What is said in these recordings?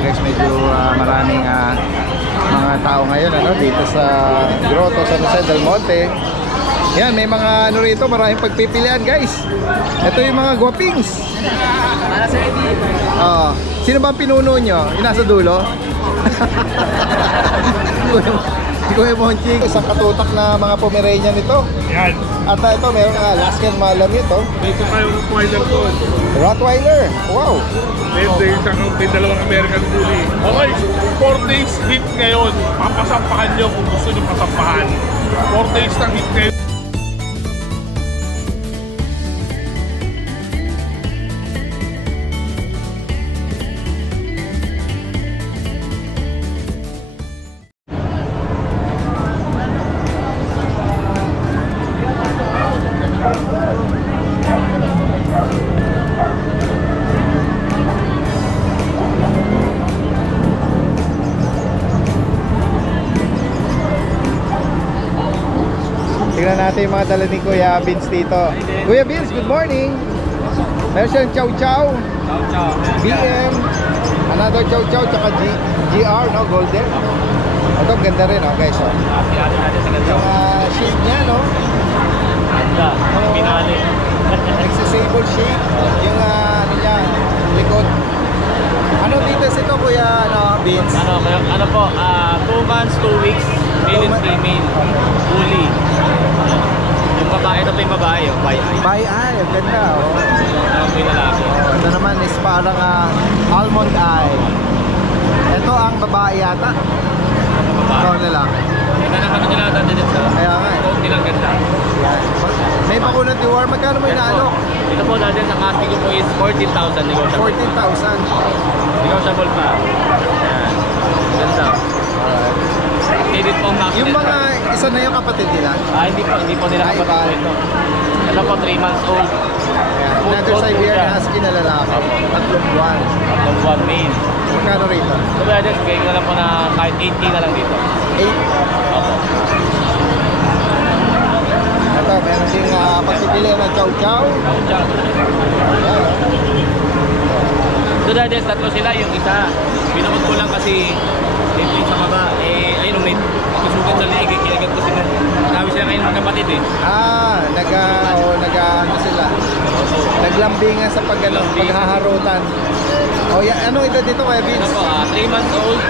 guys, medyo maraming mga tao ngayon dito sa Grotto San Jose del Monte. Yan, may mga rito, maraming pagpipilian guys. Ito yung mga guwapings. Sino ba ang pinuno nyo? Yung nasa dulo? Kuya Monching, isang katutak na mga Pomeranian ito. Yan. At ito, meron Alaskan Malamute ito. Dito tayo Rottweiler ko. Rottweiler, wow. May dalawang American Bully. Okay, 4 days hit ngayon. Papasampahan nyo kung gusto nyo pasampahan. 4 days ng hit ngayon. Tingnan natin yung mga dala ni Kuya Vince dito. Kuya Vince, good morning. Meron siyang Chow Chow, BM, another Chow Chow, tsaka GR, no? Golden. Ito, ganda rin, okay, so yung shade niya, no? Accessible shade. Yung ano niya, likod. Ano dito ito, Kuya Vince? Ano po, 2 months, 2 weeks, male and female, bully. Yung babae, ito po yung babae, yung By eye, ang ganda, oh. Ano po yung lalaki? Ito naman is parang almond eye. Ito ang babae yata. Ito ang lalaki. Ito naman nila natin dito sa Kaya nga eh. coat nilang ganda. May pakunat ni War, magkano mo inaano? Ito po natin sa casting ko po is 14,000 negotiable. 14,000. Negotiable pa. Ayan. Ganda. Edit po ang maximum. Yung mga isa na yung kapatid nila. Hindi po nila kapatid po ito. Ito po 3 months old. Another Siberian Husky na lalaki. 3 buwan. Tatlong buwan male. Magkano rito? So kaya just bigay ko na lang po na kahit 8K na lang dito. 8. Opo. Ito, meron ding pagpipili ng Chow Chow. Ciao. So dahil tatlo sila, yung isa binukod ko lang kasi yung sa baba, ayun may kasugat sa leeg, kinagat ko sila. Sabi sila ngayon magkapatid eh. Ano sila? Naglambingan sa paghaharutan. Ano edad dito, Kuya Vince? Ito po, 3 months old.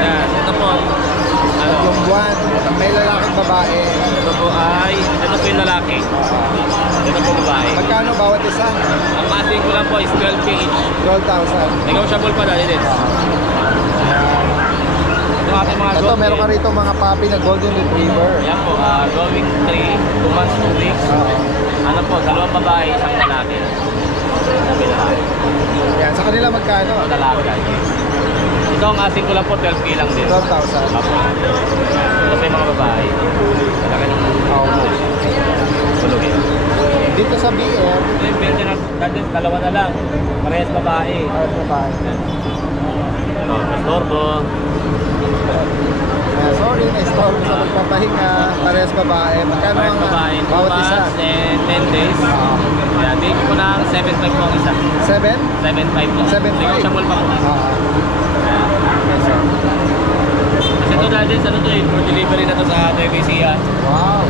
Yan, ito po. 3 buwan. May lalaki at babae. Ito po yung lalaki. Ito po babae. Magkano bawat isa? Ang asking ko lang po is 12K each. 12,000. Negotiable pa dahil din. Ito ating mga Ito, meron ka rito mga puppy na Golden Retriever. Yan po, going 3 months, 2 weeks. Ano po, 2 babae, 1 lalaki. Yan, sa kanila magkano? Ito lalaki. Ito ang asking ko lang po, 12K lang din. 12,000. Apo. Ito pa yung mga babae. Talaga ng tulog yun. Dito sa BM, Ito yung bente na, dalawa na lang. Parehas babae. babae. Ito, pastorbo. Sorry, na-store sa magpapahinga. Parehas babae. Magkano Parehas ang babae. 2 bawat isa? months and 10 days. Kaya bigay ko ng 7.5 po ang isa. 7? 7.5 po. 7.5? Negotiable pa po. Kasi ito dahil sa for delivery na to sa Nueva Ecija. Wow.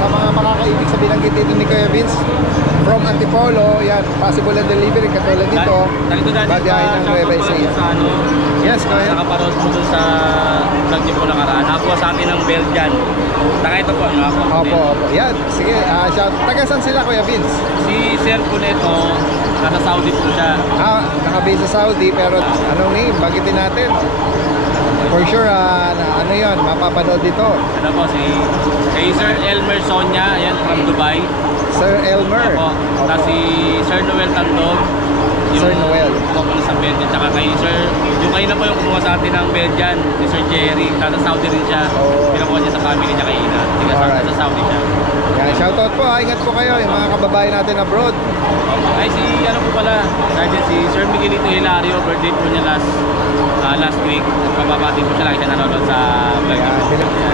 Sa mga makakaibig sa binanggit dito ni Kuya Vince, from Antipolo, yan, possible na delivery katulad nito. Dito dahil Bagayan ng Nueva Ecija. sa ano, Yes, go ahead. nakaparoon po dun sa vlog niyo po nakaraan. Nakakuha sa atin ng Belgian. Saka ito po, nakakuha Opo, opo. Yan, sige. Taga saan sila, Kuya Vince? Si Sir Puneto, nasa Saudi po siya. Nakabase sa Saudi, pero anong name? Bagitin natin. For sure, ano yun, mapapanood dito. Ano po, si Sir Elmer Sonia, yan, from Dubai. Sir Elmer. Opo. Tapos si Sir Noel Tandog. Sir Noel. Opo, sa Belgian. Tsaka kay Sir, yung kayo na po yung kumuha sa atin ng Belgian, si Sir Jerry. Nasa Saudi rin siya. Oh. Pinakuha niya sa family niya kay Ina. Alright. Sa Saudi siya. Yan, shoutout po. Ingat po kayo, yung mga kababayan natin abroad. Ay, si ano po pala, si Sir Miguelito Hilario, birthday po niya last week. Pababati po siya, lagi siya nanonood sa vlog niya.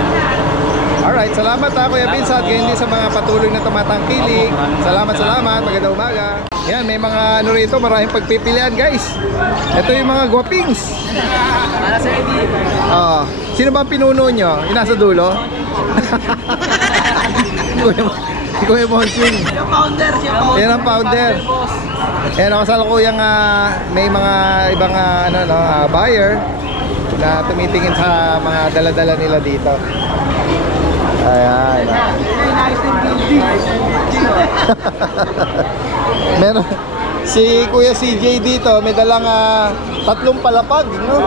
Alright, salamat Kuya Vince at gayon din sa mga patuloy na tumatangkilik. Salamat. Magandang umaga. Yan, may mga ano rito, maraming pagpipilian guys. Ito yung mga guwapings. Para sa Eddie. Sino ba ang pinuno nyo? Yung nasa dulo? Si Kuya Monching. Yung founder siya. Yan ang founder. Yan ako sa lukuyang may mga ibang buyer na tumitingin sa mga dala-dala nila dito. Ayan. Meron si Kuya CJ dito, may dalang 3 palapag, no?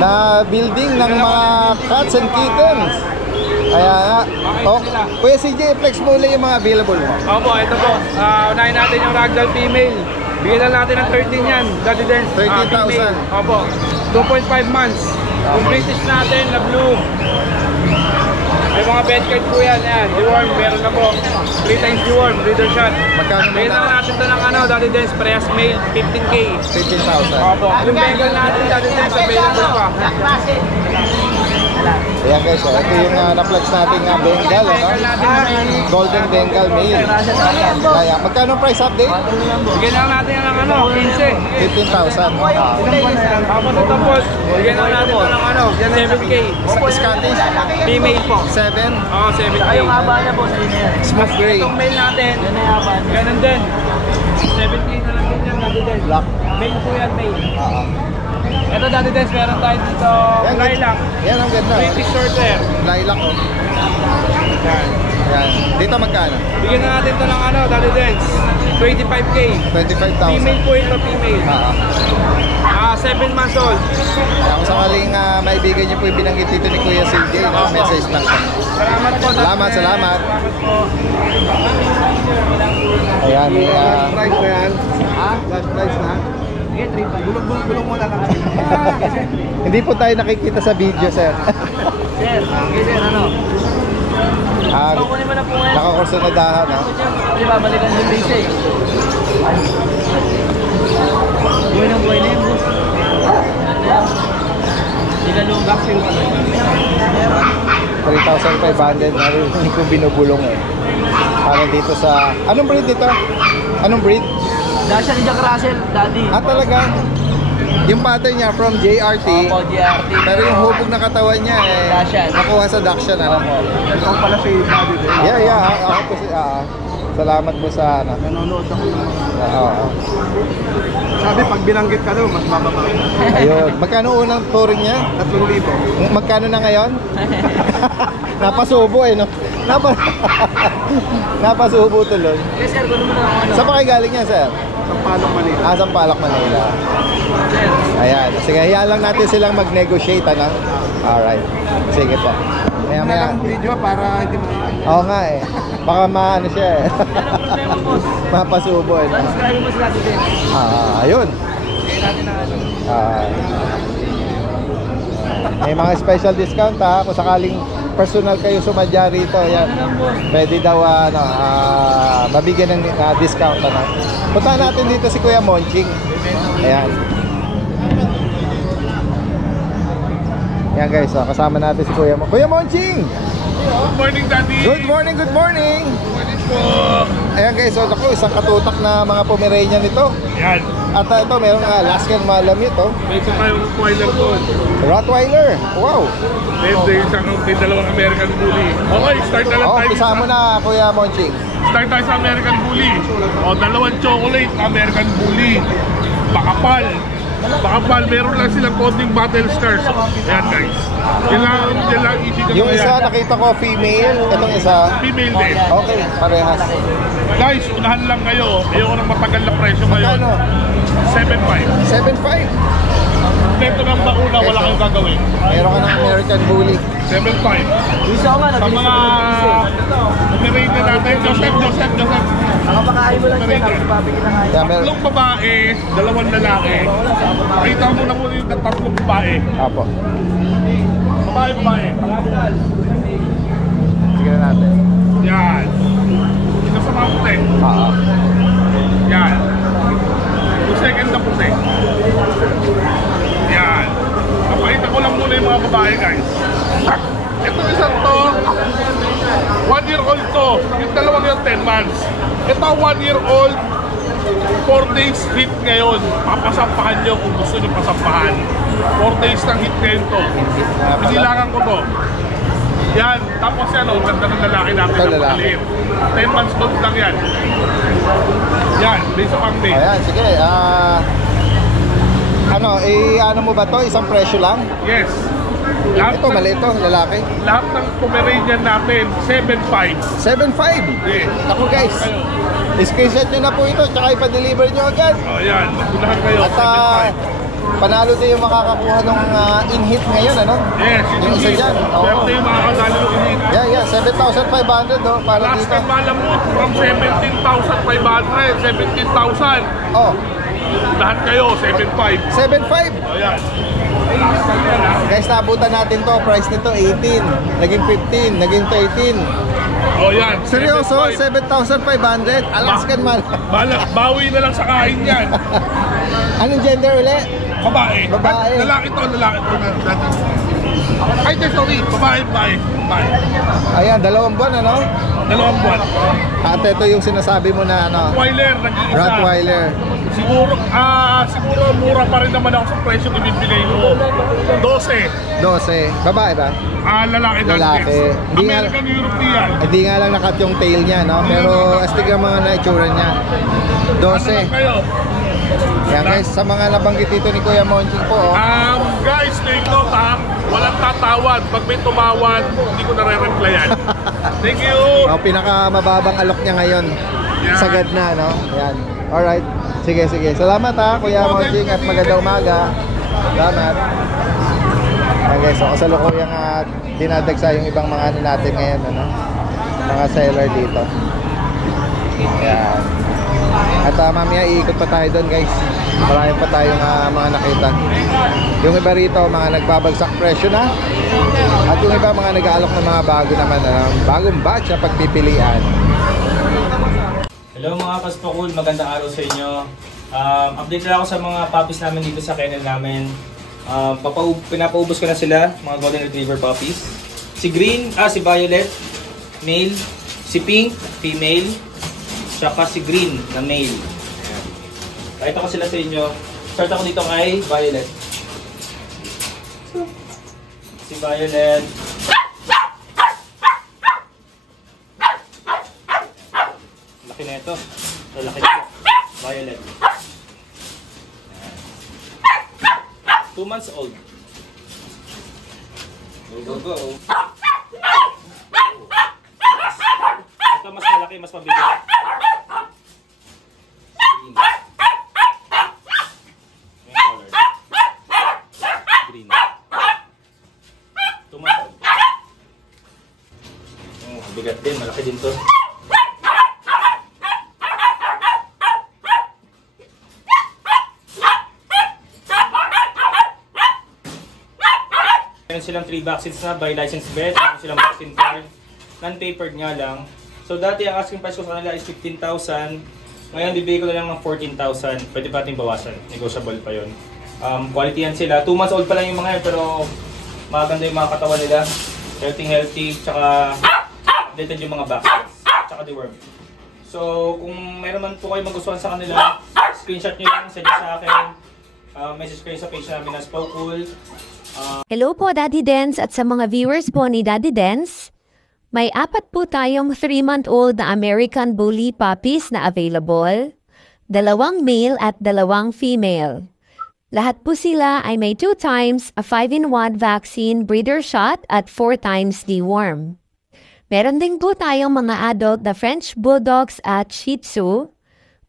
Na building ng mga cats and kittens. Kaya Kuya CJ, flex mo ulit yung mga available mo. Opo, ito po. Unahin natin yung ragdoll female. Bigyan lang natin ng 13 yan. Daddy Dance. 13,000. Opo. 2.5 months. Yung British natin na blue. May mga bed card po yan. Deworm, meron na po. 3 times deworm, breeder shot. Magkano Bigyan lang natin ito ng Daddy Dance, parehas male, 15K. 15,000. Opo. Yung Bengal natin, Daddy Dance, available pa. Ayan guys, ito yung na-flex natin Bengal, Bengal natin, Golden Bengal male. Kaya, magkano price update? bigyan lang natin ng 15. 15,000. Tapos ito po, bigyan lang natin ito ng 7K. Scottish, Female po. 7. Oo, 7K. niya po sa inyo. Smooth gray. Itong male natin, ganun din. 7K na lang din yan, Daddy Des. Black. Male po yan, male. Ito, Daddy Des, meron tayo dito, lilac. Yan ang ganda. British short hair. Lilac oh. Yan. Yan. Dito magkano? Bigyan na natin ito ng Daddy Des. 25K. 25,000. Female po ito, female. 7 months old. Kaya kung sakaling maibigan niyo po yung binanggit dito ni Kuya CJ, message lang po. Salamat po. Salamat. Salamat po. Ayan, may Price na yan. last price na. Sige, 3.5. Bulong mo na lang. Hindi po tayo nakikita sa video, sir. Sir, sige sir, ano? Kukunin mo na po ngayon. Nakakurso na dahan, no? Kasi babalikan yung base eh. Buhay ng buhay na yun, boss. Hindi ka lumang vaccine pa. 3,500 na rin hindi ko binubulong eh. Parang dito sa... Anong breed dito? Anong breed? Dasha ni Jack Russell, daddy. Talaga? Yung pattern niya from JRT. Opo, GRT. Pero yung hubog na katawan niya eh. Dachshund. Nakuha sa Dachshund, ano? Ito pala si Daddy Des. Yeah. Ako po salamat po sa ano. Nanonood ako. Oo. Sabi, pag binanggit ka daw, mas bababa. Ayun. Magkano unang touring niya? 3,000. Magkano na ngayon? Napasubo eh, no? Napasubo tuloy. Yes sir, kunin mo na ako ano. Saan pa kayo galing yan, sir? Sampalok Manila. Sampaloc, Manila. Sir, Ayan. Sige, hayaan lang natin silang mag-negotiate, ano? Alright. Sige po. Maya. Video para hindi mo... Oo nga eh. Baka maano siya eh. anong problema, boss? Mapasubo eh. No? Subscribe mo sila din. Ayun. Kaya natin na ano. May mga special discount ha. Kung sakaling personal kayo sumadya rito, yan. Pwede daw mabigyan ng discount. Ano? Punta natin dito si Kuya Monching. Ayan. Yan guys, kasama natin si Kuya Monching! Good morning, Daddy! Good morning! Morning po! Ayan guys, ako, isang katutak na mga Pomeranian nito. Yan. At ito, meron nga Alaskan Malamute, oh. May isa tayong spoiler doon. Rottweiler. Wow. May dalawang American Bully. Okay, start na lang tayo. Umpisa mo na, Kuya Monching. Start tayo sa American Bully. Dalawang chocolate American Bully. Bakapal, meron lang silang konting battle scars. Ayan guys. Yan lang easy ka Yung mga isa, yan. nakita ko female. Itong isa. Female din. Okay, parehas. Guys, unahan lang kayo. Ayoko ng matagal na presyo ngayon. Magkano? 7.5. 7.5. Kompleto ng bakuna, wala kayong gagawin. Meron ka ng American Bully. 7.5. Isa ko nga, Sa mga Pomeranian natin, Joseph. nakapakain mo lang siya, nakapapigil na kain. Yeah, meron. Tatlong babae, dalawang lalaki. Pakita mo na muna yung tatlong babae. Apo. Babae. Sige na natin. Yan. Ito sa mga puti. Yan. Yung second na puti. Yan. Napakita ko lang muna yung mga babae guys. Ito isang to, 1 year old to. Yung dalawang yung 10 months. Ito 1 year old. 4 days hit ngayon. Papasampahan nyo kung gusto nyo pasampahan. 4 days ng hit ngayon to. Pinilangan ko to. Yan. Tapos yan, oh, ganda ng lalaki natin. Ito, lalaki. 10 months old lang yan. Yan, base pang day. Ayan, sige. Ano mo ba to? Isang presyo lang? Yes. Ito, mali ito, lalaki. Lahat ng Pomeranian natin, 7.5. 7.5. Yeah. Ako guys, screenshot nyo na po ito, tsaka ipa-deliver nyo agad. Oh, yan. Magpunahan kayo, At 7.5. panalo din yung makakakuha ng in-hit ngayon, ano? Yes, Yung isa dyan. Oo. Swerte yung makakasali ng init. Yeah, 7,500 para Last dito. time malamut, from 17,500, 17,000. Oh, Lahat kayo, 7.5. 7.5. Oh, yan. Guys, naabutan natin to. Price nito 18, naging 15, naging 13. Oh, yan. Seryoso, 7.5. 7,500. Alaskan man. Bawi na lang sa kain yan. Anong gender ulit? Babae. Babae. Lalaki to. Ay, sorry. Babae. Ayan, 2 buwan, ano? 2 buwan. At ito yung sinasabi mo na, ano? Rottweiler, nag-iisa. Rottweiler. Siguro mura pa rin naman ako sa presyo ibibigay ko. 12. 12. Babae ba? Lalaki. Lalaki. Hindi nga- American European. Hindi nga lang nakat yung tail niya, no? Pero astig ang mga na-itsura niya. Ano lang 12. kayo? Yan guys, sa mga nabanggit dito ni Kuya Monching po, oh. Guys, take note ha. Walang tatawad. Pag may tumawad, hindi ko nare-replyan. Thank you. Oh, pinakamababang alok niya ngayon. Yan. Sagad na, no? Yan. Alright. Sige. Salamat ha, Kuya Monching, at magandang umaga. Salamat. Yan guys, so kasalukuyang dinadagsa yung ibang mga ano natin ngayon, ano? Mga seller dito. Yan. At mamaya iikot pa tayo doon guys. Marami pa tayong mga nakita. Yung iba rito, mga nagbabagsak presyo na. At yung iba, mga nag-aalok ng mga bago naman, bagong batch na pagpipilian. Hello mga Kaspakul, magandang araw sa inyo. Update lang ako sa mga puppies namin dito sa kennel namin. Pinapaubos ko na sila, mga Golden Retriever puppies. Si Violet, male. Si Pink, female. Tsaka si Green na male. Ayan. Pakita ko sila sa inyo. Start ako dito kay Violet. Si Violet. Laki na ito. Laki na ito. Violet. 2 months old. Go. Ito mas malaki, mas mabigat. Green. 2 months old. Bigat din, malaki din to. Meron silang 3 vaccines na by licensed vet, meron silang vaccine card, non-papered nga lang. So dati ang asking price ko sa kanila is 15,000. Ngayon bibigay ko na lang ng 14,000. Pwede pa natin bawasan, negotiable pa yun. Quality yan sila. 2 months old pa lang yung mga yan, pero maganda yung mga katawan nila. Healthy, tsaka updated yung mga vaccines, tsaka deworm. So kung mayroon man po kayo magustuhan sa kanila, screenshot nyo lang, send nyo sa akin. Message kayo sa page namin na Spokul. Hello po Daddy Dens at sa mga viewers po ni Daddy Dens. May 4 po tayong 3-month-old na American Bully puppies na available. 2 male at 2 female. Lahat po sila ay may 2 times a 5-in-1 vaccine breeder shot at 4 times deworm. Meron din po tayong mga adult na French Bulldogs at Shih Tzu.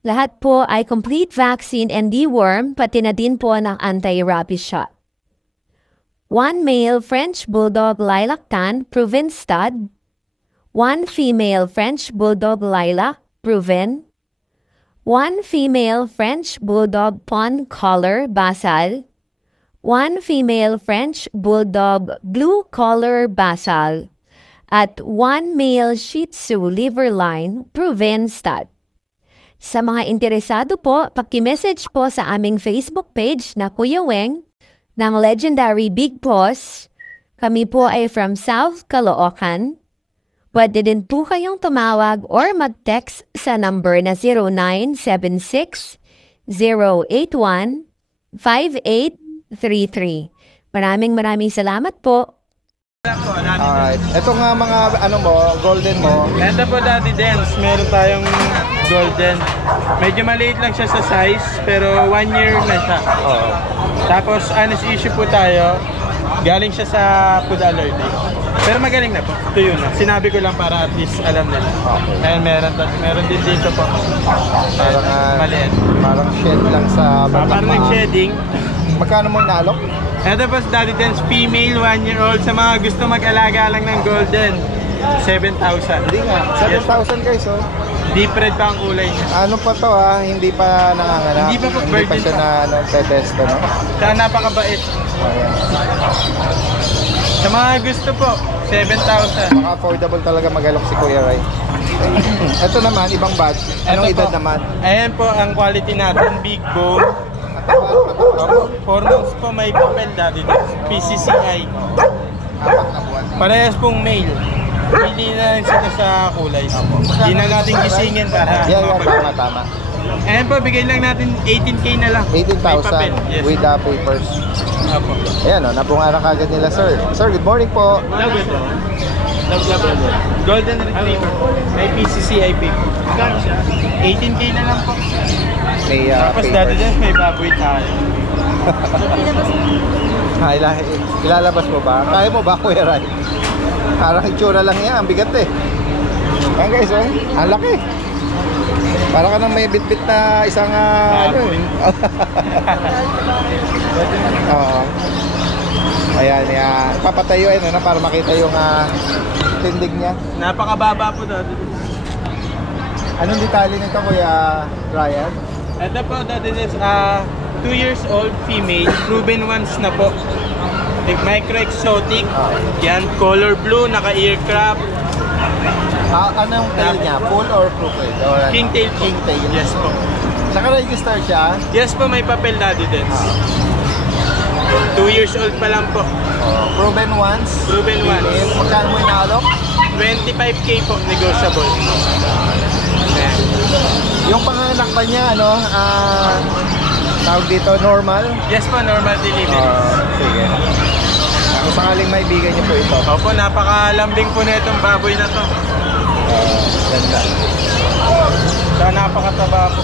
Lahat po ay complete vaccine and deworm, pati na din po ng anti-rabies shot. 1 male French Bulldog Lilac Tan, proven stud. 1 female French Bulldog Lilac, proven. 1 female French Bulldog Pond Collar, basal. 1 female French Bulldog Blue Collar, basal. At 1 male Shih Tzu Liverline, proven stud. Sa mga interesado po, paki-message po sa aming Facebook page na Kuya Weng ng Legendary Big Boss. Kami po ay from South Caloocan. Pwede din po kayong tumawag or mag-text sa number na 0976-081-5833. Maraming salamat po. Alright. Ito nga mga ano mo, golden mo. Ito po Daddy Dance, meron tayong golden. Medyo maliit lang siya sa size, pero 1 year na siya. Oo. Tapos honest issue po tayo, galing siya sa food allergy. Pero magaling na po, tuyo na. Sinabi ko lang para at least alam nila. Okay. Ayan, meron din dito po. Parang Maliit. parang shed lang sa Parang nag-shedding. Magkano mo inaalok? Ito po Daddy Dance, female, 1 year old. Sa mga gusto mag-alaga lang ng golden, 7,000. Hindi nga, 7,000 guys oh. Deep red pa ang kulay niya. Ano pa to hindi pa nanganganak. Hindi pa po, Hindi pa virgin siya pa. na testo, no? Saka napakabait. Ayan. Sa mga gusto po, 7,000. Maka affordable talaga mag-alok si Kuya Ray. Ito naman, ibang batch. Anong Ito edad po. naman? Ayan po ang quality natin, big bone. 4 months po may papel Daddy Dance. PCCI. Parehas pong male. Pili na lang sila sa kulay. Hindi na natin gisingin para Yeah, mapag- tama. Ayan po, bigay lang natin 18K na lang. May papel. 18,000 Yes. with the papers. Apo. Ayan nabungaran kagad nila sir. Sir, good morning po. Love it. Golden Retriever. May PCCI paper. 18K na lang po. May Tapos dati papers. dyan may baboy tayo. Ilalabas mo ba? Kaya mo ba, Kuya Ray? Parang itsura lang yan, ang bigat eh. Ayan guys, oh, ang laki. Para ka nang may bit-bit na isang ano eh. Oo. Ayan, papatayo na para makita yung tindig niya. Napakababa po dati. Anong detalye nito, Kuya Ryan? Ito po dati is 2 years old female, proven ones na po. Like micro exotic. Yan, color blue, naka-earcraft. Anong tail niya? Full or crooked? Or ano? King tail po. King tail. Yes po. Naka-register siya. Yes po, may papel Daddy Dance. 2 years old pa lang po. Proven once. Proven ones. Magkano mo inaalok? 25K po, negotiable. Ayan. Yung panganak ba niya, tawag dito, normal? Yes po, normal delivery. Sige. Kung sakaling may bigay niyo po ito. Opo, napakalambing po na itong baboy na to. Ganda. Saka napakataba po.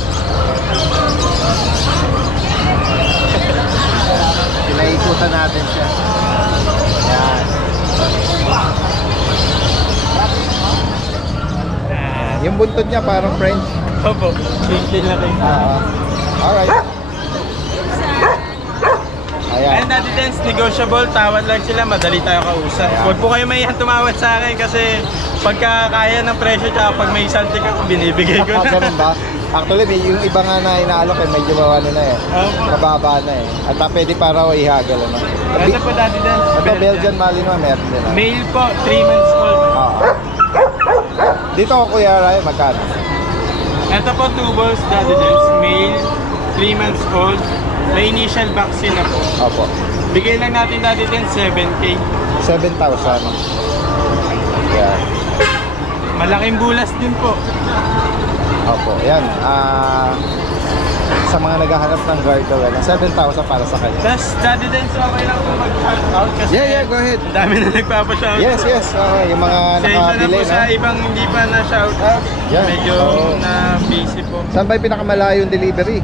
Pinaikutan natin siya. Yan. Yung buntot niya parang French. Opo, simple na kayo. Alright. Ayan. Ayan Daddy Dance, negotiable, tawad lang sila, madali tayo kausap. Ayan. Huwag po kayo mahihan tumawad sa akin kasi pagka kaya ng presyo tsaka pag may saltik ako, binibigay ko na. Ganun ba? Actually, yung iba nga na inaalok medyo ano na eh. Opo. Mababa na eh. At pwede para ihagal ano. Ito po Daddy Dance, Ito Belgian Malinois meron din. male po, 3 months old. Dito ako Kuya Ray, magkano? Ito po 2 balls Daddy Dance, male, 3 months old. May initial vaccine na po. Opo. Bigay lang natin Daddy Dance 7K. 7,000. Yan. Malaking bulas din po. Opo. Yan. Sa mga naghahanap ng garter, 7,000 para sa kanya. Tapos Daddy Dance, okay lang po mag-shoutout kasi Yeah, go ahead. ang dami na nagpapa-shoutout. Yes. Yung mga Sensya na nakabili po sa ibang hindi pa na-shoutout. Yeah. Medyo Oo. na-busy po. Saan ba yung pinakamalayong delivery?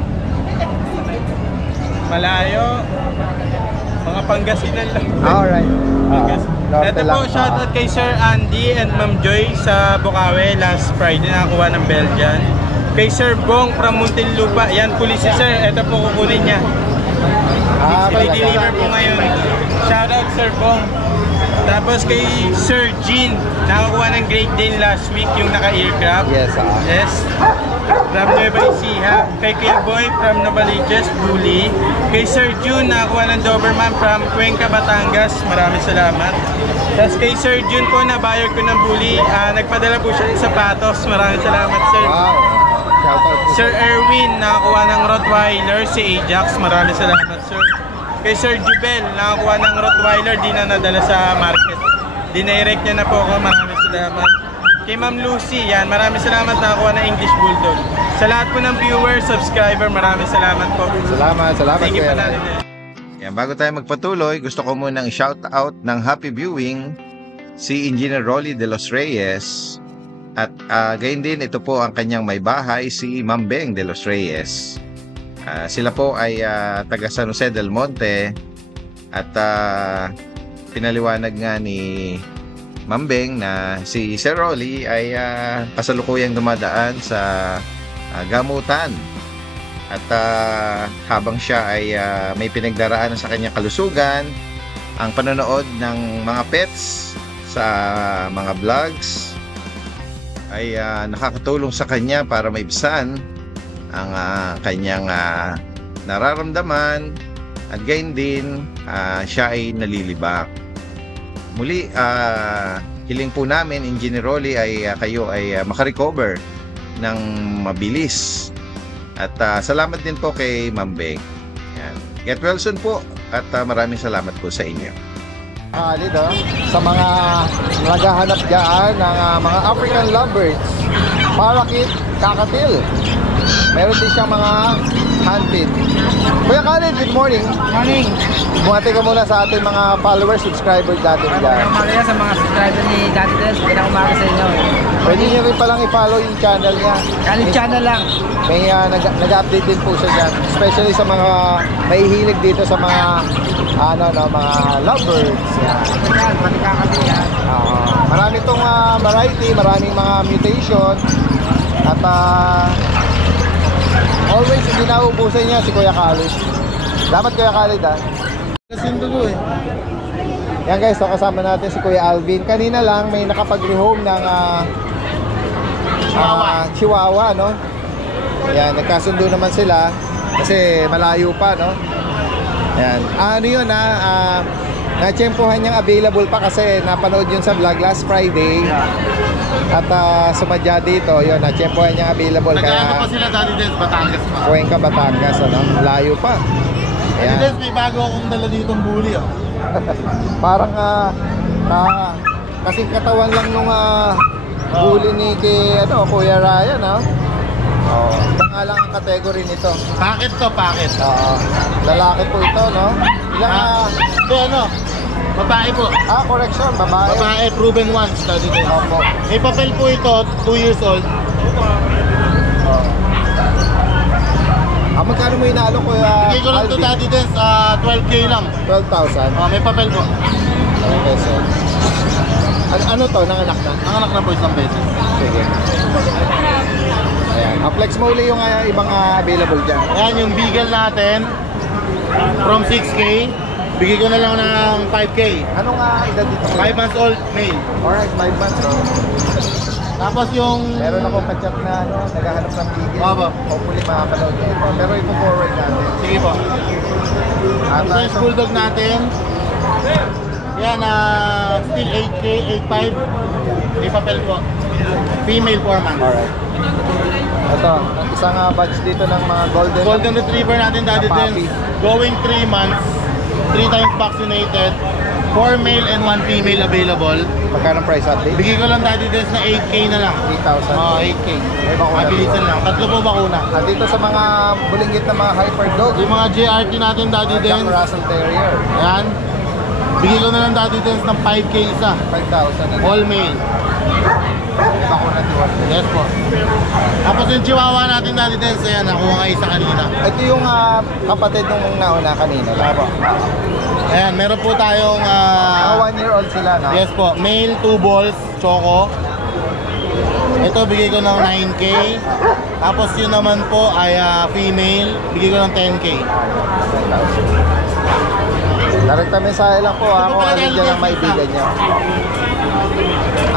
Malayo. Mga Pangasinan lang. Alright. Ito po, shoutout kay Sir Andy and Ma'am Joy sa Bukawi last Friday nakakuha ng Belgian. Kay Sir Bong from Muntinlupa. Yan, pulis si Sir. Ito po kukunin niya. I-deliver po ngayon. Shoutout Sir Bong. Tapos kay Sir Jean, nakakuha ng Great Dane last week yung naka-aircraft. Yes, Yes. From Nueva Ecija. Kay Kuya Boy from Novaliches, Buli. Kay Sir June, nakakuha ng Doberman from Cuenca, Batangas. Maraming salamat. Tapos kay Sir June po, na-buyer ko ng Buli. Nagpadala po siya ng sapatos. Maraming salamat, Sir. Wow. Shoutout po. Sir Erwin, nakakuha ng Rottweiler, si Ajax. Maraming salamat, Sir. Kay Sir Jubel, nakakuha ng Rottweiler, di na nadala sa market. Dinirect niya na po ako. Maraming salamat. Kay Ma'am Lucy, yan. Maraming salamat nakakuha ng English Bulldog. Sa lahat po ng viewers, subscriber, maraming salamat po. Salamat Thank you Kuya po Ray. Daddy Dens. Yan, bago tayo magpatuloy, gusto ko munang shout out ng happy viewing si Engineer Rolly de los Reyes. At gayon din, ito po ang kanyang may bahay, si Ma'am Beng de los Reyes. Sila po ay taga San Jose del Monte. At pinaliwanag nga ni Ma'am Beng na si Sir Rolly ay kasalukuyang dumadaan sa gamutan. At habang siya ay may pinagdaraan sa kanyang kalusugan, ang panonood ng mga pets sa mga vlogs ay nakakatulong sa kanya para maibsan ang kanyang nararamdaman at gayon din siya ay nalilibak. Muli, hiling po namin, Engineer Rolly, ay kayo ay makarecover ng mabilis. At salamat din po kay Ma'am Beng. Yan. Get well soon po at maraming salamat po sa inyo. Dito, sa mga naghahanap dyan ng mga African lovebirds, parakeet, kakatil. Meron din siyang mga hunted. Kuya Khalid, good morning. Morning. Bumati ka muna sa ating mga followers, subscribers natin dyan. Malaya sa mga subscriber ni Daddy Dens. Magandang umaga sa inyo. Pwede nyo rin palang i-follow yung channel niya. Khalid channel lang. May nag-update din po siya dyan. Especially sa mga mahihilig dito sa mga mga lovebirds. Yan. Yan, pati kakati yan. Marami itong variety, maraming mga mutation. At always hindi nauubusan niya si Kuya Khalid. Salamat Kuya Khalid Kasindugo eh. Yan guys, so kasama natin si Kuya Alvin. Kanina lang may nakapag-rehome ng Chihuahua, no? Yan, nagkasundo naman sila kasi malayo pa, no? Yan. Ano yun na-tsempohan niyang available pa kasi napanood yun sa vlog last Friday. At sumadya dito, yun, na-tsempohan niyang available. Nag-ano pa sila Daddy Dens, Batangas pa. Cuenca, Batangas, ano? Layo pa. Daddy Dens, may bago akong dala ditong bully Parang kasing katawan lang nung bully ni Kuya Ryan, no? Ito nga lang ang category nito. Packet to, packet. Lalaki po ito, no? Ilang Babae po. correction, babae. Babae, proven once, Daddy Dens. Opo. May papel po ito, 2 years old. Magkano mo inaalok, Kuya Bigay ko lang to Alvin? Daddy Dens, 12K lang. 12,000. May papel po. Okay, so. Ano to? Nanganak na? Nanganak na po isang beses. Sige. Ayan. Flex mo uli yung ibang available dyan. Ayan yung beagle natin. From 6K. Bigay ko na lang ng 5K. Anong edad dito? 5 months old, male. Alright, 5 months. So. Tapos yung... Meron akong kachat na naghahanap ng bigil. Opo. Hopefully makapanood niya ito. Pero ipo-forward natin. Sige po. At Ang French Bulldog natin. Yan, still 8K, 8.5. May papel po. Female 4 months. alright. Ito, isang batch dito ng mga Golden Retriever natin, Daddy Na puppy. Dens. Going 3 months. 3 times vaccinated. 4 male and 1 female available. Magkano price update? Bigay ko lang Daddy Dens na 8K na lang. 8,000. 8K. May bakuna Mabilisan lang. Tatlo po bakuna. At dito sa mga bulinggit na mga hyper dog, Yung mga JRT natin, Daddy Jack Dens. Russell Terrier, Ayan. Bigay ko na lang Daddy Dens ng 5K isa. 5,000. All male. Bakuna diwat. Yes po. Tapos yung Chihuahua natin Daddy Dens, ayan, nakuha nga isa kanina. Ito yung kapatid nung nauna kanina. Apo. Ayan, meron po tayong 1 year old sila, no? yes po, male 2 balls, choco. Ito bigay ko ng 9K. Tapos yun naman po ay female, bigay ko ng 10K. Direkta mensahe lang po kung ano dyan ang maibigan niya.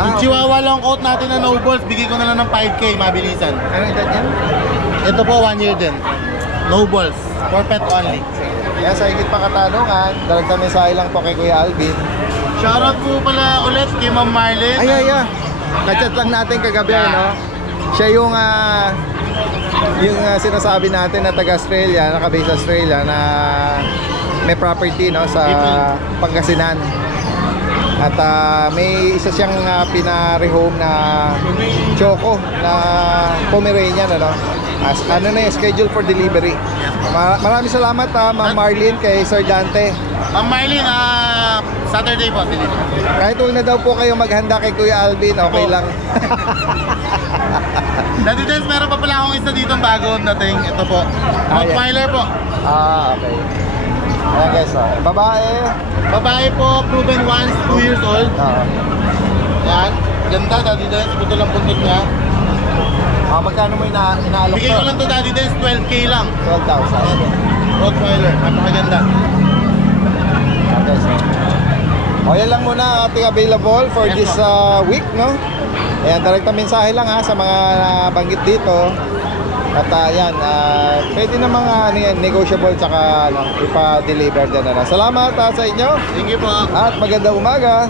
Yung Chihuahua long coat natin na no balls, bigay ko na lang ng 5K, mabilisan. Ano edad niya? Ito po 1 year din. No balls, for pet only. Kaya sa higit pa katanungan, direkta mensahe lang po kay Kuya Alvin. Shoutout po pala ulit kay Ma'am Marlene. Ay. Kachat lang natin kagabi, no? Siya yung sinasabi natin na taga Australia, nakabase sa Australia na may property, no, sa Pangasinan. At may isa siyang pina-rehome na choco na Pomeranian, ano? Ano na yung schedule for delivery. Maraming salamat Ma'am Marlene kay Sir Dante. Ma'am Marlene, Saturday po, delivery. Kahit huwag na daw po kayo maghanda kay Kuya Alvin, okay lang. Daddy Dance, meron pa pala akong isa dito bagong dating. Ito po, Rottweiler po. Okay. Ayan guys, babae. Babae po, proven once, 2 years old. Yan, ganda Daddy Dance, puto lang puntot niya. Magkano mo inaalok Bigay ko lang to Daddy Dance, 12K lang. 12,000. Rottweiler, napakaganda. Okay, so. O yan lang muna ang ating available for Yes, this week, no? Ayan, direkta mensahe lang sa mga banggit dito. At yan, pwede na mga negotiable tsaka ipa-deliver din na. Salamat sa inyo. Thank you po. At magandang umaga.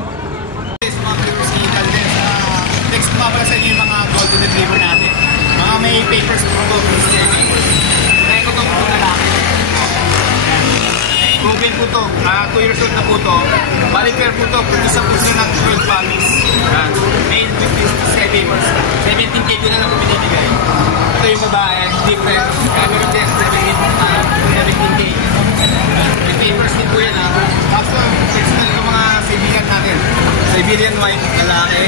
Next po para sa inyo yung mga golden retriever natin. Mga may papers po po. Kaya ko ito po lalaki. Proven po ito. 2 years old na po ito. Balik pair po ito. Isa po sila ng 12 puppies. Made with these 7 17K ko na lang po binibigay. Ito yung babae. Different. Meron din 17K. May papers din po yan ha. Tapos personal yung mga Siberian natin. Siberian White, lalaki.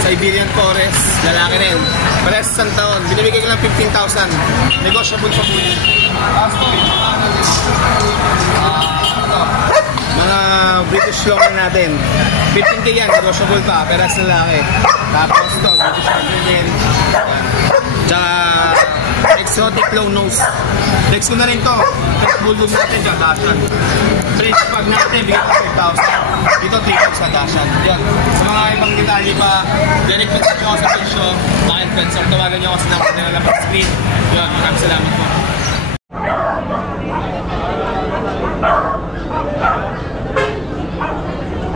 Siberian Forest, lalaki rin. Parehas isang taon. Binibigay ko lang 15,000. Negotiable pa po yun. Tapos po, mga British Longer natin. 15K yan, negotiable pa. Parehas lalaki. Tapos ito, British Longer din. Tsaka exotic long nose. Next ko na rin to. Bulldog natin dyan, Dashan. French pag natin, bigyan ko 5,000. Dito 3,000 Dashan. Yan. Sa mga ibang detalye pa, direct message nyo ako sa page nyo. Bakit friends, or tawagan nyo ako sa number na lang screen. Yan, maraming salamat po.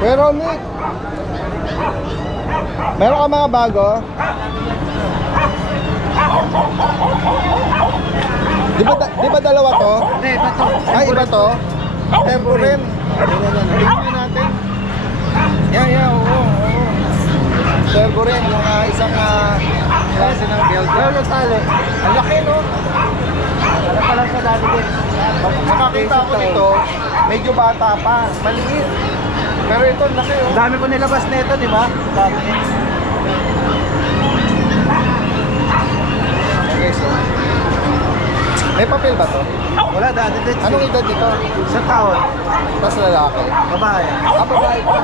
Pero Nick, meron ka mga bago? Di ba dalawa to? Hindi, iba to. Ay, iba to? Tempo rin. Tingnan natin. Oo. Tempo rin, yung isang klase ng belt. Pero yung tali, Ang laki, no? wala pa lang sa dati din. Nakakita ko dito, medyo bata pa, maliit. Pero ito, ang laki, oh. Ang dami ko nilabas na ito, di ba? Dami. Okay, so. May papel ba to? Wala, dati din. Anong edad dito? Isang taon. Tapos lalaki. Babae. Babae pa.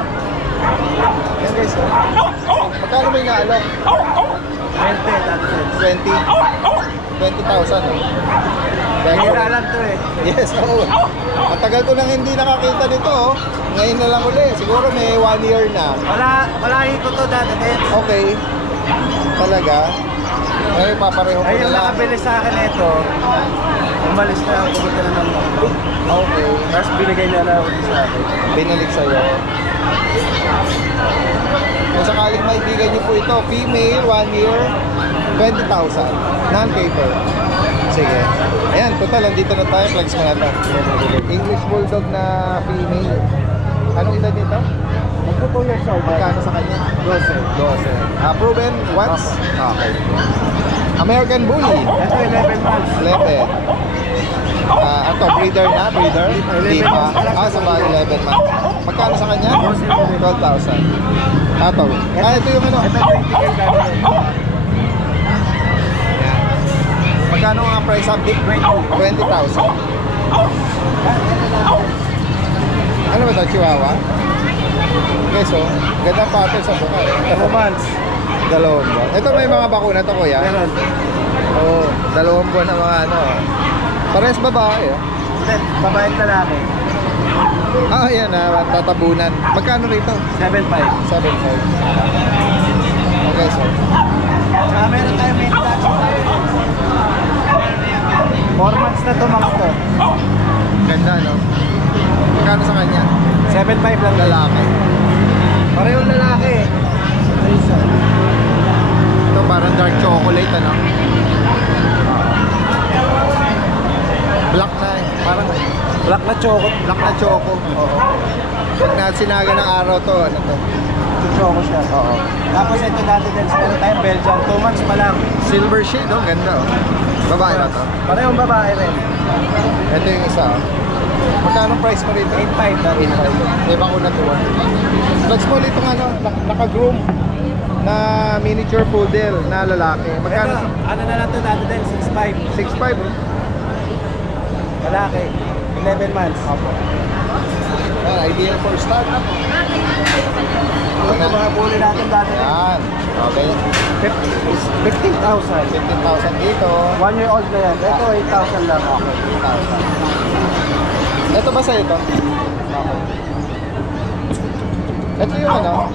Yan guys, oh. Magkano may naalok? 20, dati din. 20,000, oh. Hira lang to eh. Yes, oo. Matagal ko nang hindi nakakita nito, oh. Ngayon na lang uli. Siguro may 1 year na. Wala ko to dati din. Okay. Talaga? Ay, papareho ko Ay, na yung lang. nakabili sa akin ito, umalis na, pumunta na ng Okay. tapos binigay niya na ulit sa akin. Binalik sa'yo. Kung sakaling maibigan niyo po ito, female, 1 year, 20,000. Non-paper. Sige. Ayan, total, andito na tayo. Flex mo na ito. English Bulldog na female. Anong edad nito? Magpo 2 years old. Magkano sa kanya? 12. Proven once? Okay. American Bully. Ito 11 months. 11. Ito, breeder na? Breeder? 11 Di pa. months. Sa mga 11 months. Magkano sa kanya? 12,000. Ito. Ito yung ano? Ito 20K dati din. Magkano ang price update? 20,000. Ano ba ito? Chihuahua? Okay, so, gandang pattern sa buka. 2 months. 2 buwan. Ito may mga bakuna to, kuya? Meron. Oo, 2 buwan na mga ano. Pares babae, oh. Hindi, babaeng lalaki. Ayan na, tatabunan. Magkano rito? 7.5. 7.5. Okay, so. Saka meron tayo may Dutch tayo. 4 months na to mga to. Ganda, no? Magkano sa kanya? 7.5 lang Lalaki. Parehong lalaki. Ito parang dark chocolate, ano? Black na, parang Black na choco. Black na choco. Oo. Pag sinaga ng araw to, ano to? Choco siya. Oo. Tapos ito dati din, meron tayong Belgian. 2 months pa lang. Silver shade, oh. Ganda, oh. Babae ba to? Parehong babae rin. Ito yung isa, oh. Magkano price mo rito? 8.5 dati. 8.5. Ibang una to, ah. Flex mo itong ano, naka-groom na miniature poodle na lalaki. Ito, Magkano? ano na lang to dati din, 6.5. 6.5, oh. Malaki. 11 months. Opo. Ideal for start. Ito mga bully natin dati. Yan. Okay. 15,000. 15,000 dito. 1 year old na yan. Ito, 8,000 lang. Okay, 8,000. Ito ba sa ito? Okay. Ito yung ano?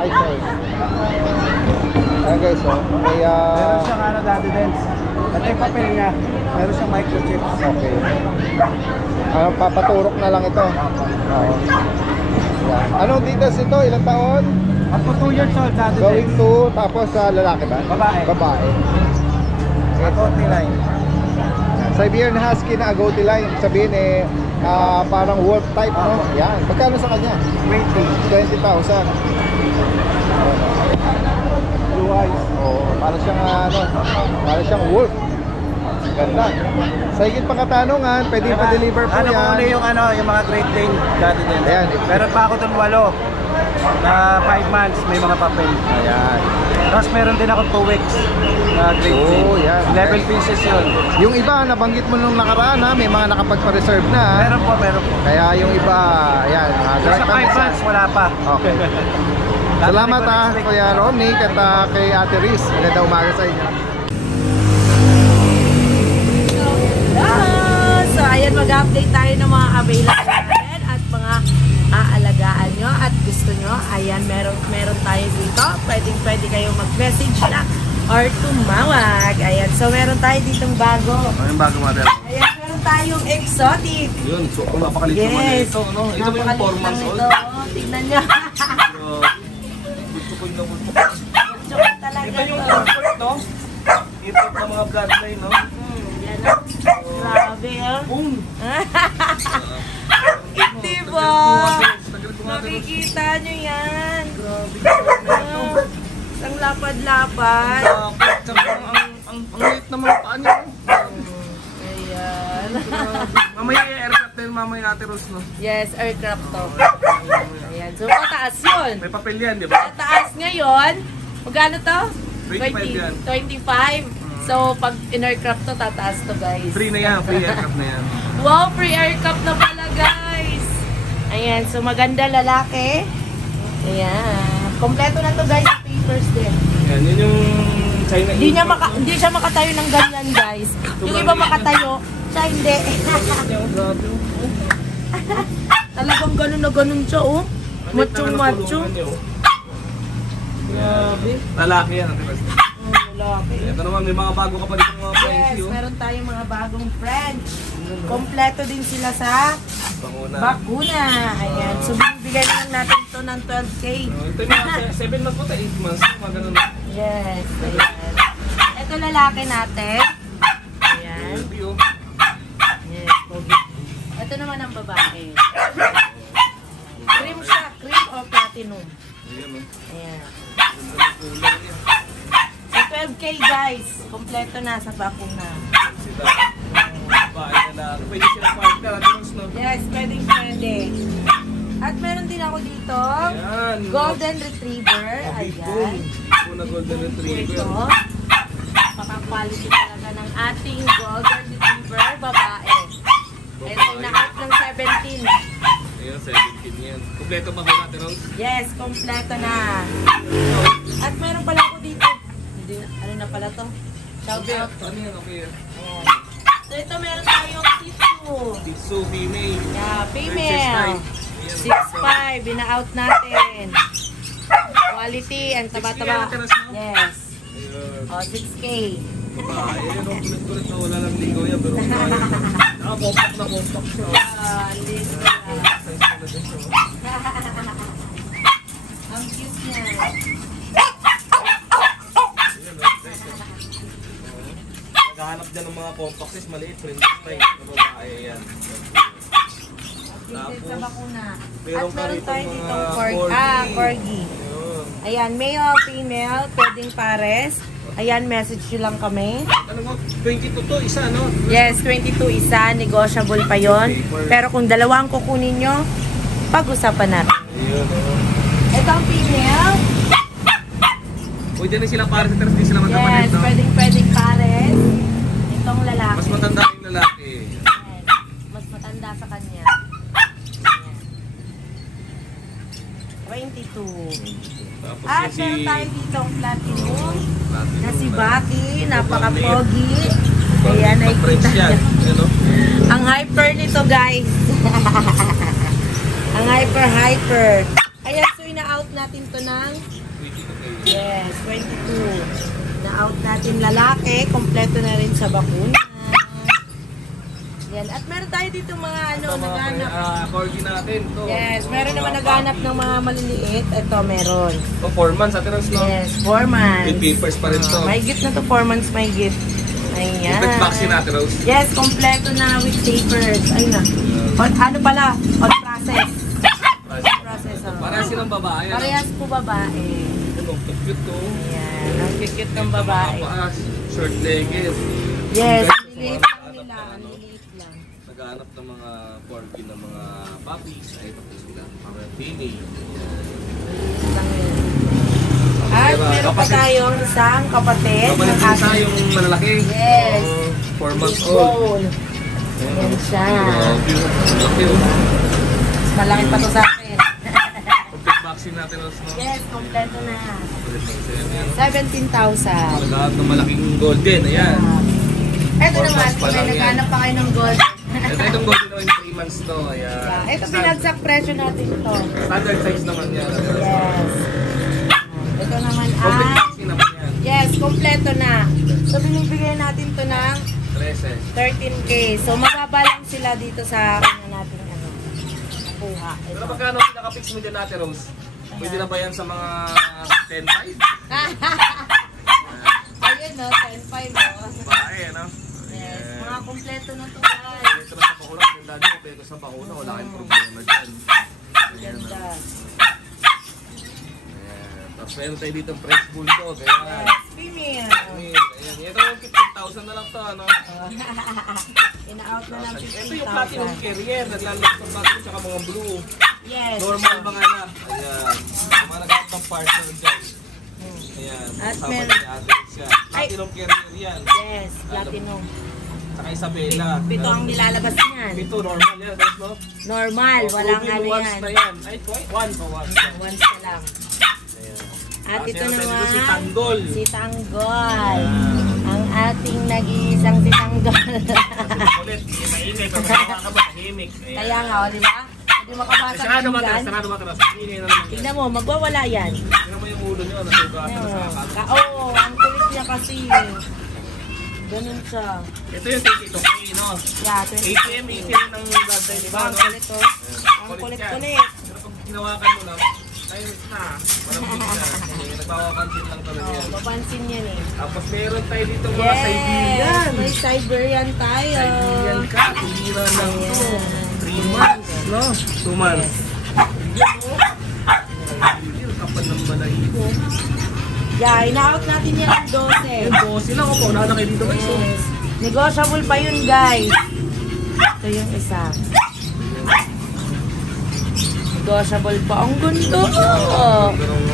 Ay, sorry. Ayan guys, oh. May, Meron siyang ano dati din. Ito yung papel niya. Meron siyang microchips. okay. Papaturok na lang ito. Oo. Yan. Anong details ito? Ilang taon? Up to 2 years old dati Going din. to, tapos lalaki ba? Babae. Babae. Agouti line. Siberian Husky na Agouti line. Sabihin parang wolf type, no? Yan. Magkano sa kanya? 20,000. Blue eyes. Oo, para siyang para siyang wolf. Ganda. Sa higit pang katanungan, pwede pa-deliver po Ano yan. ko yung yung mga Great Dane dati din. Ayan. Meron pa ako dun 8 na 5 months may mga papel. Ayan. Tapos meron din ako 2 weeks na Great Dane. Oh, yan. 11 pieces yun. Yung iba, nabanggit mo nung nakaraan, ha? May mga nakapagpa-reserve na. Ha? Meron po. Kaya yung iba, ayan. Sa 5 months wala pa. Okay. Salamat Kuya Romnick at kay Ate Riz. Maganda umaga sa inyo. So ayan, mag-update tayo ng mga available natin at mga aalagaan nyo at gusto nyo. Ayan, meron tayo dito. Pwede kayong mag-message na or tumawag. Ayan, so meron tayo ditong bago. Ano yung bago model? Ayan, meron tayong exotic. Yun, so napakalit Yes, ito. No? Ito ba yung 4 months old? Tignan nyo. Gusto talaga Ito yung to. import, no? Import ng mga bloodline, no? Yan o. Grabe, oh. Hindi ba? Makikita nyo yan. Isang lapad-lapad. Ang liit na mga paa niya. Ayan. Mamaya aircraft din, mamaya Ate Rose, no? Yes, aircraft to. Ayan. So, mataas yun. May papel yan, di ba? Mataas ngayon. Magkano to? 25 yan. 25. So, pag in-aircraft to, tataas to, guys. Free na yan, free aircraft na yan. Wow, free aircraft na pala, guys. Ayan, so maganda lalaki. Ayan. Kompleto na to, guys. Papers din. Yan, yun yung China. Hindi siya makatayo ng ganyan, guys. Yung iba makatayo, siya hindi. Talagang ganun na ganun siya, oh. Macho-macho. Grabe. Lalaki yan, Ate Rose. Lalaki. Ito naman, may mga bago ka pa dito mga French, Yes, meron tayong mga bagong French. Kompleto din sila sa bakuna. Ayan. So, bibigay lang natin ito ng 12K. Ito yung mga 7 months po, 8 months. Mga ganun. Yes. Ayan. Ito lalaki natin. Ayan. Yes. Pogi. Ito naman ang babae. Cream siya. Cream o platinum. Ayan. So, 12K guys. Kompleto na sa bakuna. Pwede sila partner, Ate Rose, no? Yes, pwede. At meron din ako dito, Ayan. Golden Retriever. Ayan. Una Golden Retriever. Ito. Paka-quality talaga ng ating Golden Retriever babae. Ito yung nakap ng 17. Ayan, 17 yan. Kompleto ba ko natin, Rose? Yes, kompleto na. At meron pala ako dito. Hindi, ano na pala to? Shout out. Ano yan? Okay yan. Ayan. So ito meron tayong Shih Tzu. Shih Tzu, female. Yeah, female. 6'5", bina-out natin. Quality and taba-taba. Yes. O, 6K. Ayan, kulit-kulit na wala lang ligaw yan. Pero compact na compact siya. Linis na. Ang cute niya. Naghahanap dyan ng mga compacts, maliit, print style. Ano ba? Ayan. Updated sa bakuna. Meron At pa meron rito tayo mga ditong corgi. corgi. Ayun. Ayan, male, female, pwedeng pares. Ayan, message nyo lang kami. Ano mo? 22 to, isa, no? Yes, 22 isa, negotiable pa yon. Pero kung dalawa ang kukunin nyo, pag-usapan natin. Ayun. Ito ang female. Pwede rin silang pares, pero hindi sila magkapalit, Yes, no? pwedeng pares. Itong lalaki. Mas matanda yung lalaki. Yes, mas matanda sa kanya. Ayan. 22. Tapos At yun si... meron tayo dito ang platinum Platinum na si na. Baki, napaka-pogi. Ayan, Pag-French nakikita yan. nyo. Ayun, no? Ang hyper nito, guys. Ang hyper. Ayan, so ina-out natin to ng 22K. yes, 22. Na-out natin lalaki, kompleto na rin sa bakuna. Yan. At meron tayo dito mga naghanap. Corgi natin to. Yes, meron naman naghanap ng mga maliliit. Ito, meron. To 4 months, ate Rose, no? Yes, 4 months. With papers pa rin to. May gift na to, 4 months may gift. Ayan. Complete vaccine natin, Rose. Yes, kompleto na with papers. Ayun na. Ano pala? On process. On process. Oh. Para silang babae. ano? Parehas po babae. Ano, cute to. Ayan. Ang cute ng babae. Paas, short legged. Yes, Guys, niliit mga lang nila. Niliit lang. Naghahanap ng mga corgi ng mga puppies. Ay, ito po sila. Mga female. Lang yun. At meron pa tayong isang kapatid. Kapalit ng isa ating yung malalaki. Yes. 4 months big old. bone. Ayan siya. Laki oh. Mas malaki pa to sa akin. Complete vaccine natin, Rose, no? Yes, kompleto na. Complete vaccine. Ayan, 17,000. oh. Naghahanap ng malaking golden. Ayan. Ito 4 naman, months pa may lang yan. naghanap pa kayo ng gold. Ito itong golden naman 3 months to. Ayan. Ito binagsak presyo natin ito. Standard size naman yan. Yes. Ito naman Complete ang vaccine naman yan. yes, kompleto na. So binibigay natin to ng 13. 13K. So mababa lang sila dito sa kanya natin nakuha. Pero Ito. magkano pinaka-fix mo dyan natin, Rose? Pwede na ba yan sa mga 10.5? Ayun no, 10.5 no. Bae, ano? Yes, mga kompleto na to guys. Ito na sa bakuna. Yung dati mo, pero sa bakuna, wala kayong problema dyan. Ayan, Ganda. ayan. Tapos meron tayo dito French Bulldog. Ayan. Yes, female. Ayan. Ito yung 15,000 na lang to, ano? Ina-out na lang Ito yung platinum 15,000. carrier. Naglalagay sa platinum tsaka mga blue. Yes. Normal ba nga na? Ayan. Yung mga nagkakot ng partner dyan. Ayan. At Kasama meron- ni Adelix yan. Platinum carrier yan. Yes, platinum. Tsaka Isabela. Pito ang nilalabas niyan. Ito, normal yan. Right, no? Normal, walang Ruby ano once yan. na yan. Ay, one pa once. Once na lang. Ayan. At Tapos ito meron tayo naman, dito si Tanggol. si Tanggol. Ang ating nag-iisang si Tanggol. Ulit, maingay. Pag nakakaba, tahimik. Ayan. Kaya nga, o, di ba? Hindi makabasa Sarado ng matras, pinggan. sarado matras. Ingay na naman yan. Tignan mo, magwawala yan. Tingnan mo yung ulo nyo, nasugatan na sa kapat. Oo, ang kulit niya kasi. Ganun siya. Ito yung take ito, no? Yeah, 20. ATM, ATM ng gantay, di ba? Ang No? kulit oh. Ang Kulit kulit-kulit. yan. Pero pag ginawakan mo lang, ayun na. Malamig na. Nagbawakansin lang talaga yan. Mapansin yan eh. Tapos meron tayo dito mga Yes! Siberian. May Siberian tayo. Siberian ka, tumira lang to. 3 months, no? 2 months. Yung kapal ng balahibo. Yeah, ina-out natin yan ang 12. Yung 12 lang ako, wala kayo dito guys. oh. Yes. Negotiable pa yun, guys. Ito yung isa. Negotiable pa. Ang gundo.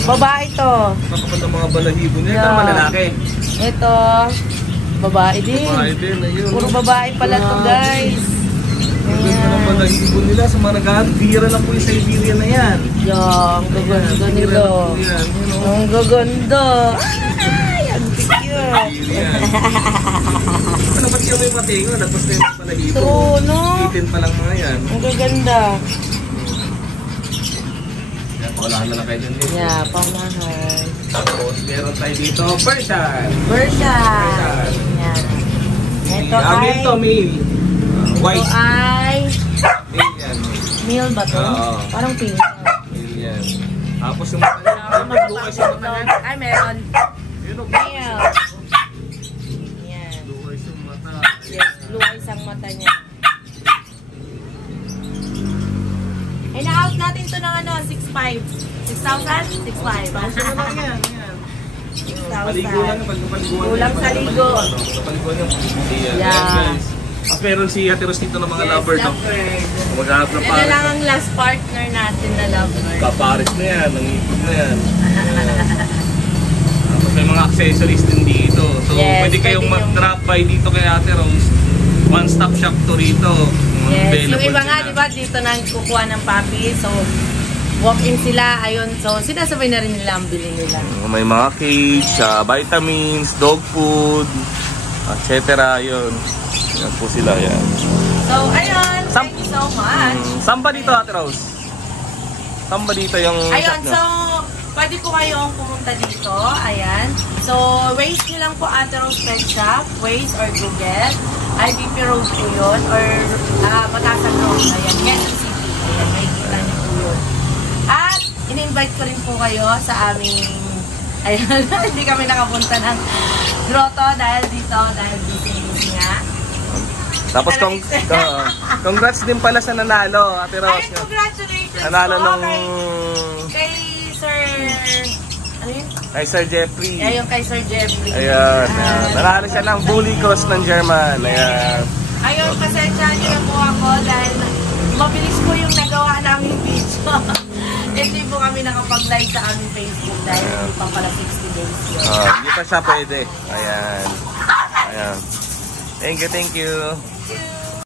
Babae to. Kapal ng mga balahibo niya. Ito Yeah. naman lalaki. Ito. Babae din. Babae din, ayun. Puro babae pala to, guys. Ang ganda ng balahibo nila sa mga naghahanap. Bira lang po yung Siberian na yan. Yan, ang gaganda Bira nila. lang po yan. Yun, oh. Ang gaganda. Ay, ang cute. Siberian. Ano ba't yung may matingo? Tapos na yung balahibo. True, no? Itin pa lang mga yan. Ang gaganda. Wala na lang kayo dun dito. Yeah, paunahan. Tapos meron tayo dito, Persian. Version. Yan. Ito ay... Amin to, male. White. Ito ay... Male yan. Male ba to? Oo. Parang pink. Male yan. Tapos yung mata niya. Ano mag-blue eyes yung mata niya? Ay, meron. Yun o. Male. Yan. Blue eyes yung mata. Yes, blue eyes ang mata niya. Out natin to ng ano, 6,500. 6,000? 6,500. Ano lang yan? 6,000. Pagpapaliguan. Kulang sa ligo. Pagpapaliguan yung Yeah. guys. At meron si Ate Ros dito ng mga lover, no? Lovebird. Maghanap ng Yan na pares. lang ang last partner natin na lovebird. Kapares na yan, nangipid na yan. Tapos may mga accessories din dito. So Yes, pwede kayong pwede yung- mag-drop by dito kay Ate Rose. One-stop shop to rito. Yes, yung iba nga, sila. di ba, dito na kukuha ng puppy. So, walk-in sila, ayun. So, sinasabay na rin nila ang bili nila. May mga cage, vitamins, dog food, etc. Yun. Yan po sila, yan. So, ayun. Thank you so much. Saan ba dito, Ate Rose? Saan ba dito yung Ayun, shop so, nyo? pwede po kayong pumunta dito. Ayan. So, Waze nyo lang po Ate Rose Pet Shop. Waze or Google. IBP Road po yun. Or Batasan Road. Ayan. Quezon City. Ayan. May kita nyo po yun. At, in-invite ko rin po kayo sa aming... Ayan. Hindi kami nakapunta ng grotto dahil dito. Dahil busy nga. Tapos congrats din pala sa nanalo, Ate Rose. Ayun, congratulations Nanalo po nung kay Sir... Ano yun? kay Sir Jeffrey. Ayun, kay Sir Jeffrey. Ayan. Nanalo siya ng Bully Cross ng German. Ayan. Ayun, pasensyahan niyo na po ako dahil mabilis po yung nagawa namin video. Hindi po kami nakapag-live sa aming Facebook dahil hindi pa pala 60 days yun. Hindi pa siya pwede. Ayan. Ayan. Thank you, thank you. Thank you.